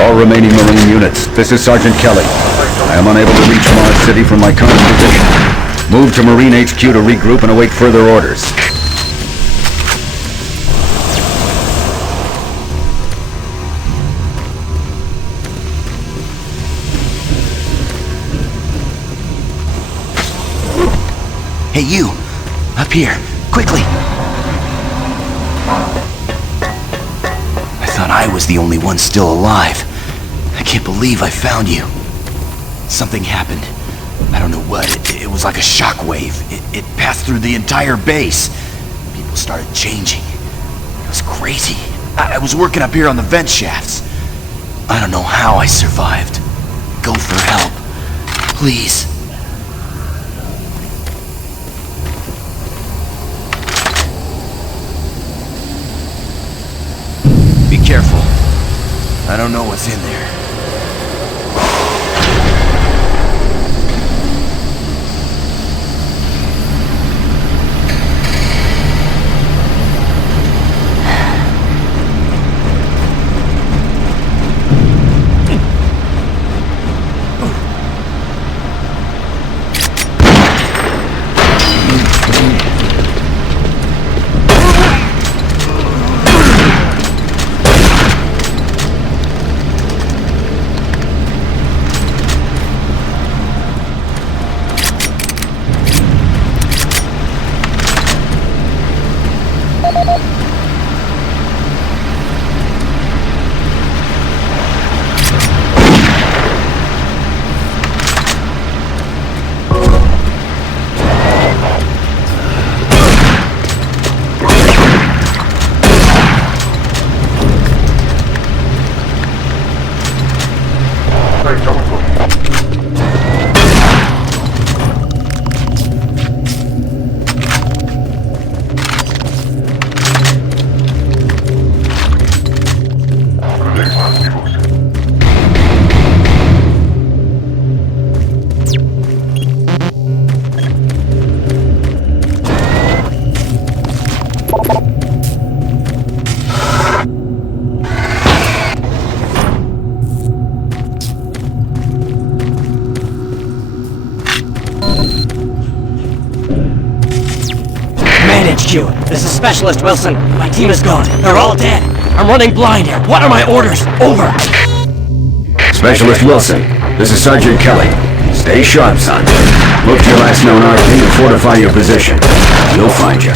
All remaining Marine units, this is Sergeant Kelly. I am unable to reach Mars City from my current position. Move to Marine HQ to regroup and await further orders. Hey, you! Up here! Quickly! I thought I was the only one still alive. I can't believe I found you. Something happened. I don't know what. It was like a shockwave. It passed through the entire base. People started changing. It was crazy. I was working up here on the vent shafts. I don't know how I survived. Go for help. Please. Be careful. I don't know what's in there. HQ. This is Specialist Wilson. My team is gone. They're all dead. I'm running blind here. What are my orders? Over. Specialist Wilson, this is Sergeant Kelly. Stay sharp, son. Look to your last known RP and fortify your position. You'll find you.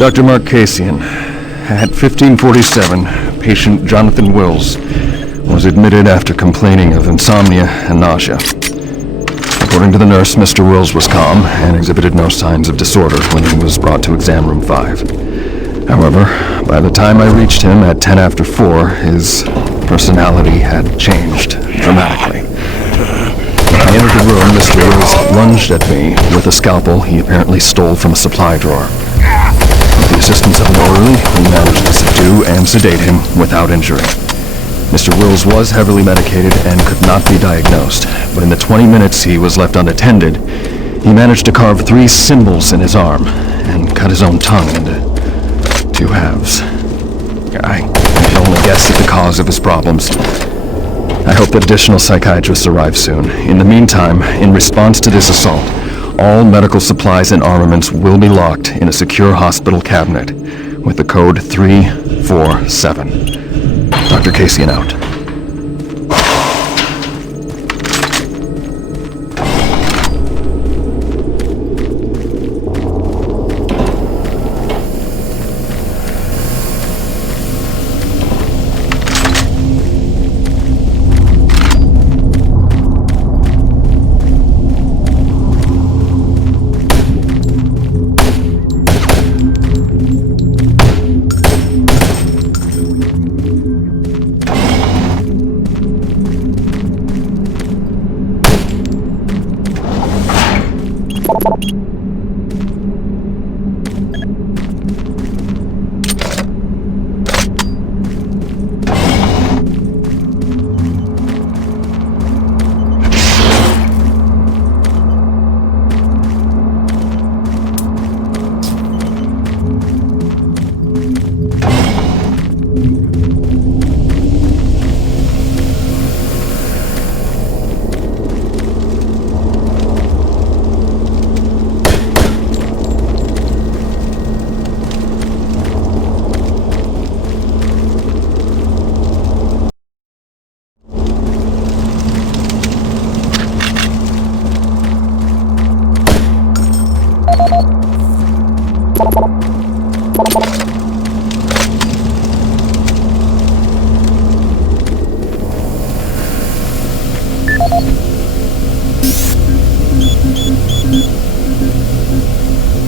Dr. Mark Casian. At 1547, patient Jonathan Wills was admitted after complaining of insomnia and nausea. According to the nurse, Mr. Wills was calm and exhibited no signs of disorder when he was brought to exam room 5. However, by the time I reached him at 10 after 4, his personality had changed dramatically. When I entered the room, Mr. Wills lunged at me with a scalpel he apparently stole from a supply drawer. With the assistance of an orderly, we managed to subdue and sedate him without injury. Mr. Wills was heavily medicated and could not be diagnosed, but in the 20 minutes he was left unattended, he managed to carve 3 symbols in his arm and cut his own tongue into 2 halves. I can only guess at the cause of his problems. I hope that additional psychiatrists arrive soon. In the meantime, in response to this assault, all medical supplies and armaments will be locked in a secure hospital cabinet with the code 347. Dr. Casian out.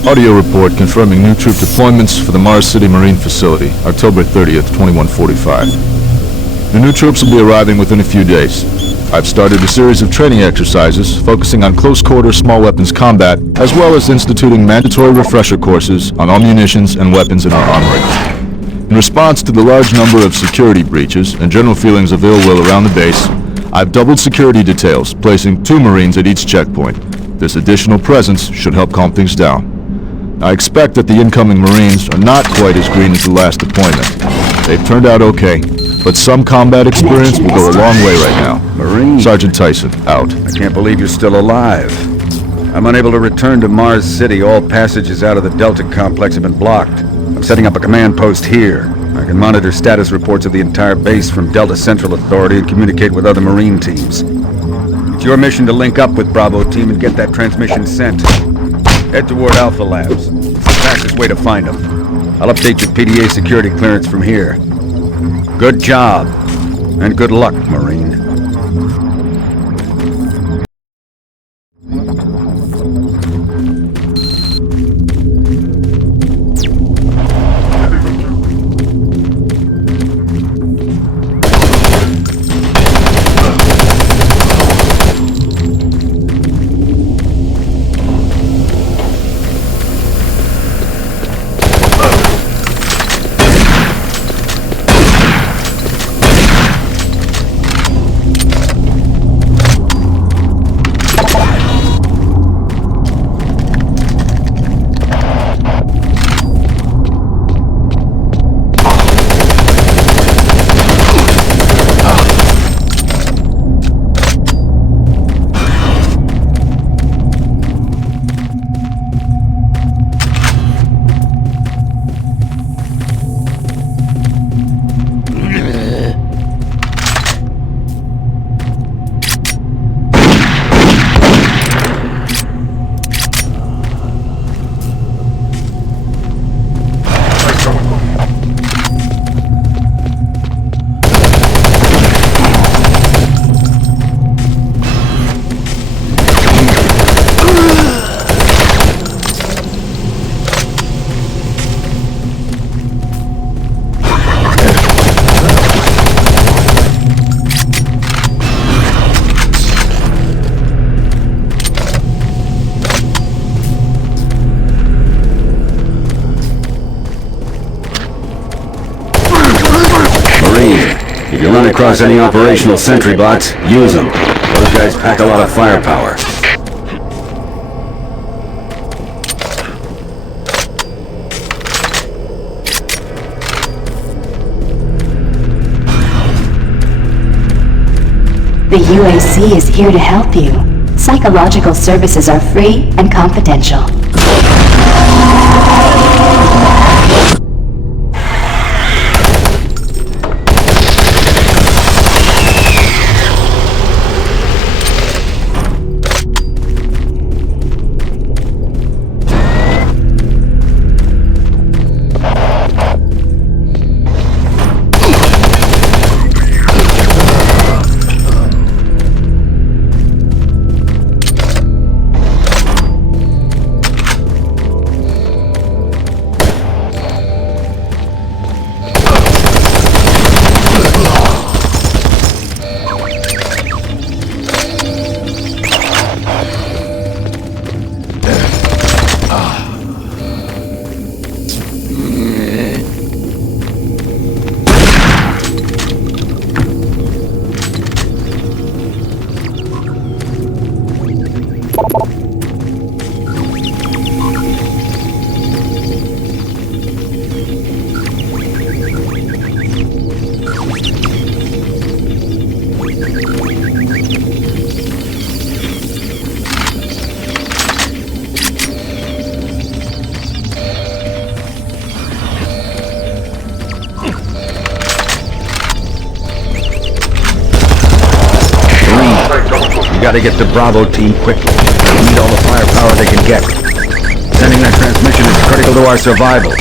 Audio report confirming new troop deployments for the Mars City Marine Facility, October 30th, 2145. The new troops will be arriving within a few days. I've started a series of training exercises focusing on close-quarter small weapons combat, as well as instituting mandatory refresher courses on all munitions and weapons in our armory. In response to the large number of security breaches and general feelings of ill will around the base, I've doubled security details, placing 2 Marines at each checkpoint. This additional presence should help calm things down. I expect that the incoming Marines are not quite as green as the last deployment. They've turned out okay, but some combat experience will go a long way right now. Marine. Sergeant Tyson, out. I can't believe you're still alive. I'm unable to return to Mars City. All passages out of the Delta complex have been blocked. I'm setting up a command post here. I can monitor status reports of the entire base from Delta Central Authority and communicate with other Marine teams. It's your mission to link up with Bravo Team and get that transmission sent. Head toward Alpha Labs. It's the fastest way to find them. I'll update your PDA security clearance from here. Good job, and good luck, Marine. across any operational sentry bots, use them. Those guys pack a lot of firepower. The UAC is here to help you. Psychological services are free and confidential. Gotta get the Bravo team quickly. They need all the firepower they can get. Sending that transmission is critical to our survival.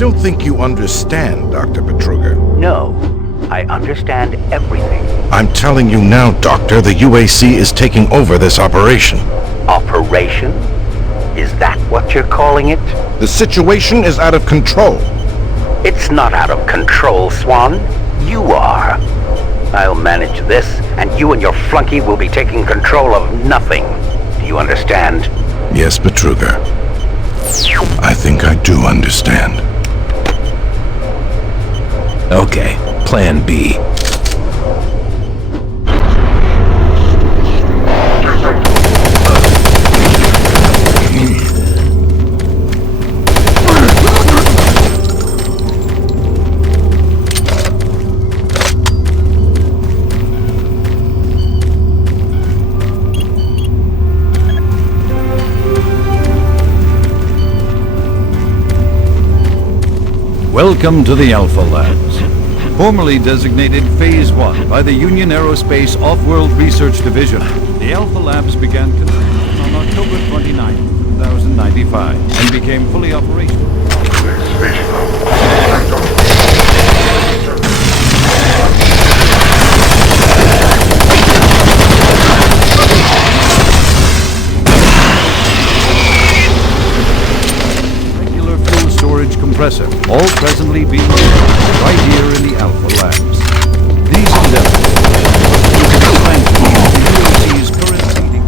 don't think you understand, Dr. Betruger. No, I understand everything. I'm telling you now, Doctor, the UAC is taking over this operation. Operation? Is that what you're calling it? The situation is out of control. It's not out of control, Swan. You are. I'll manage this, and you and your flunky will be taking control of nothing. Do you understand? Yes, Betruger. I think I do understand. Okay, Plan B. Welcome to the Alpha Labs, formerly designated Phase 1 by the Union Aerospace Off-World Research Division. The Alpha Labs began construction on October 29, 2095, and became fully operational. Compressor, all presently being used right here in the Alpha Labs. These endeavors expansion of the UAC's current seating.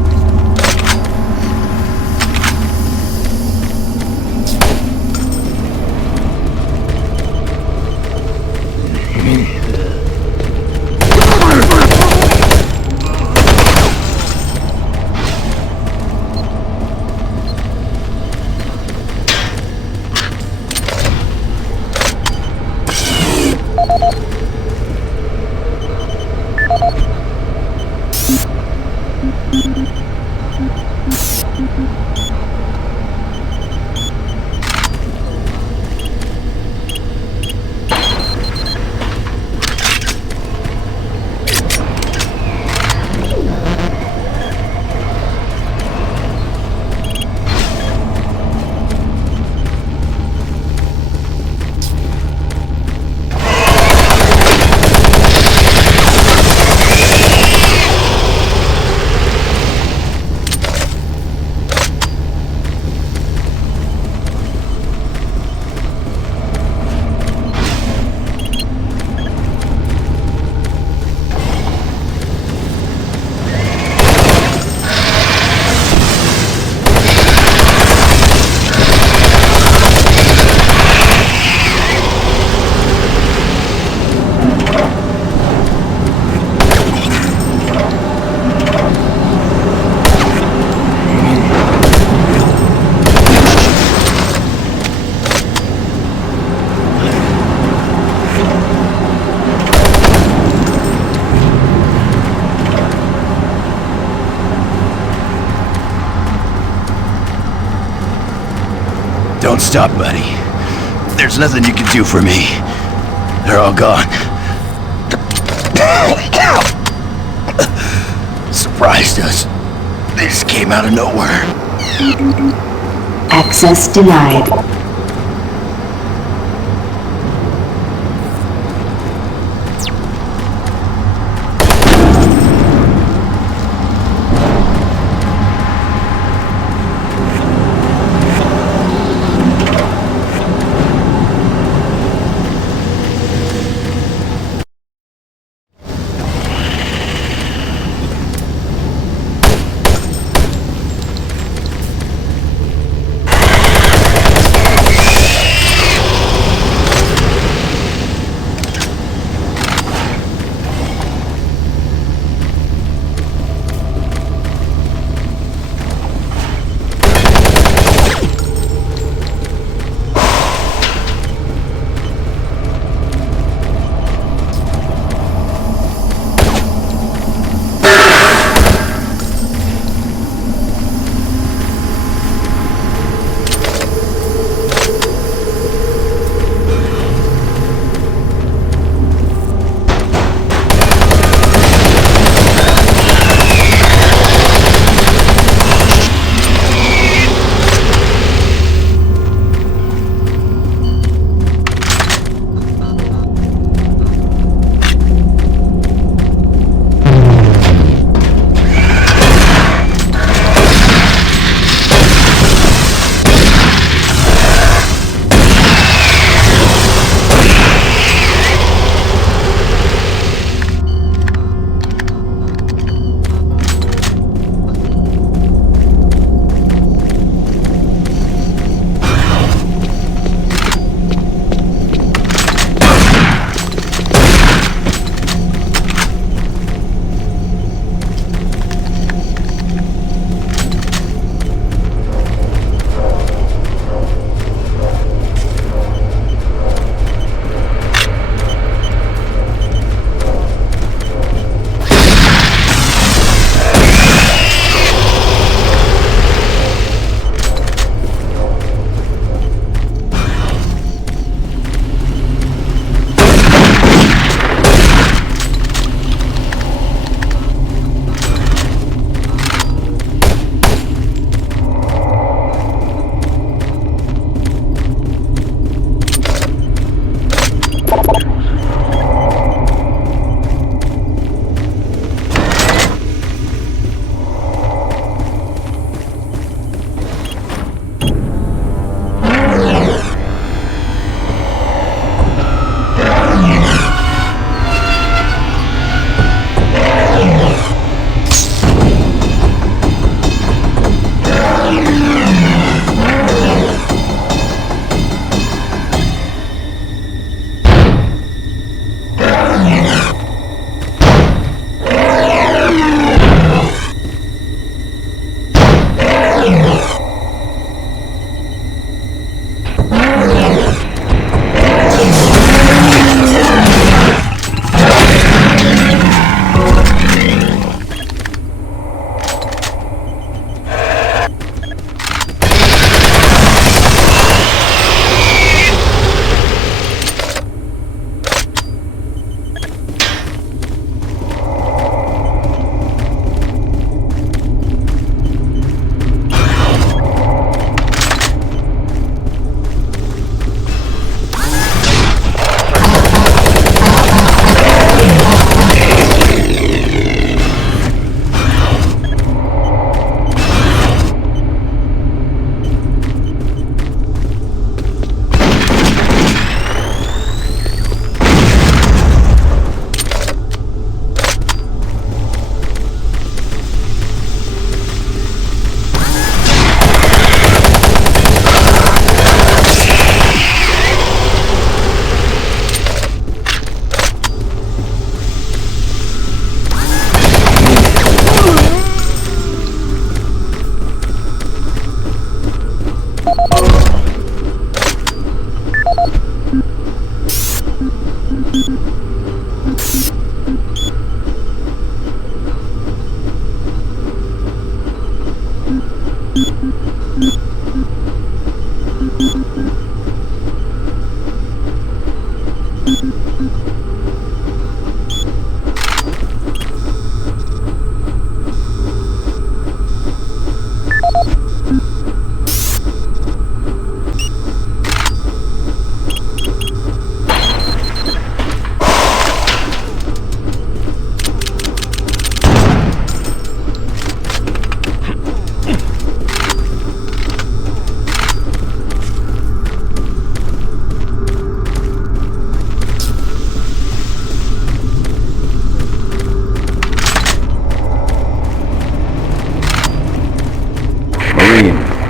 Don't stop, buddy. There's nothing you can do for me. They're all gone. Surprised us. They just came out of nowhere. Access denied.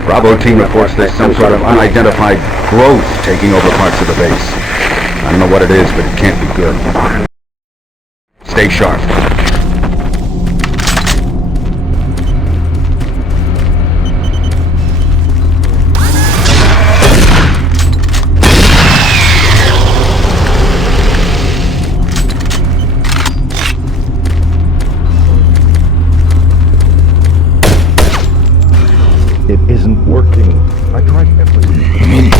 Bravo team reports there's some sort of unidentified growth taking over parts of the base. I don't know what it is, but it can't be good. Stay sharp. It isn't working. I tried everything.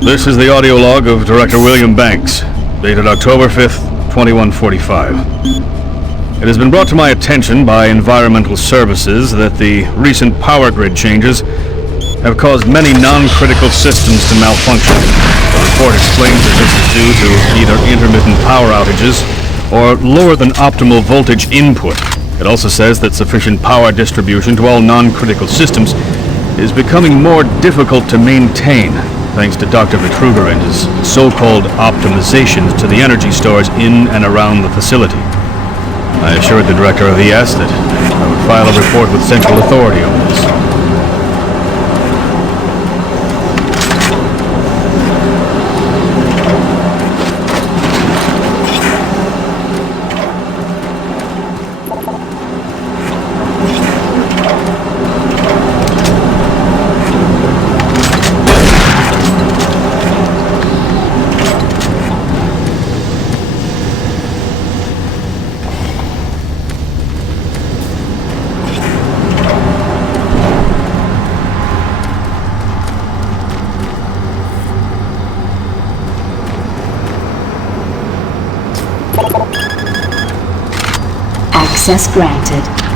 This is the audio log of Director William Banks, dated October 5th, 2145. It has been brought to my attention by Environmental Services that the recent power grid changes have caused many non-critical systems to malfunction. The report explains that this is due to either intermittent power outages or lower than optimal voltage input. It also says that sufficient power distribution to all non-critical systems is becoming more difficult to maintain, thanks to Dr. Vitruger and his so-called optimizations to the energy stores in and around the facility. I assured the director of ES that I would file a report with central authority on this. Access granted.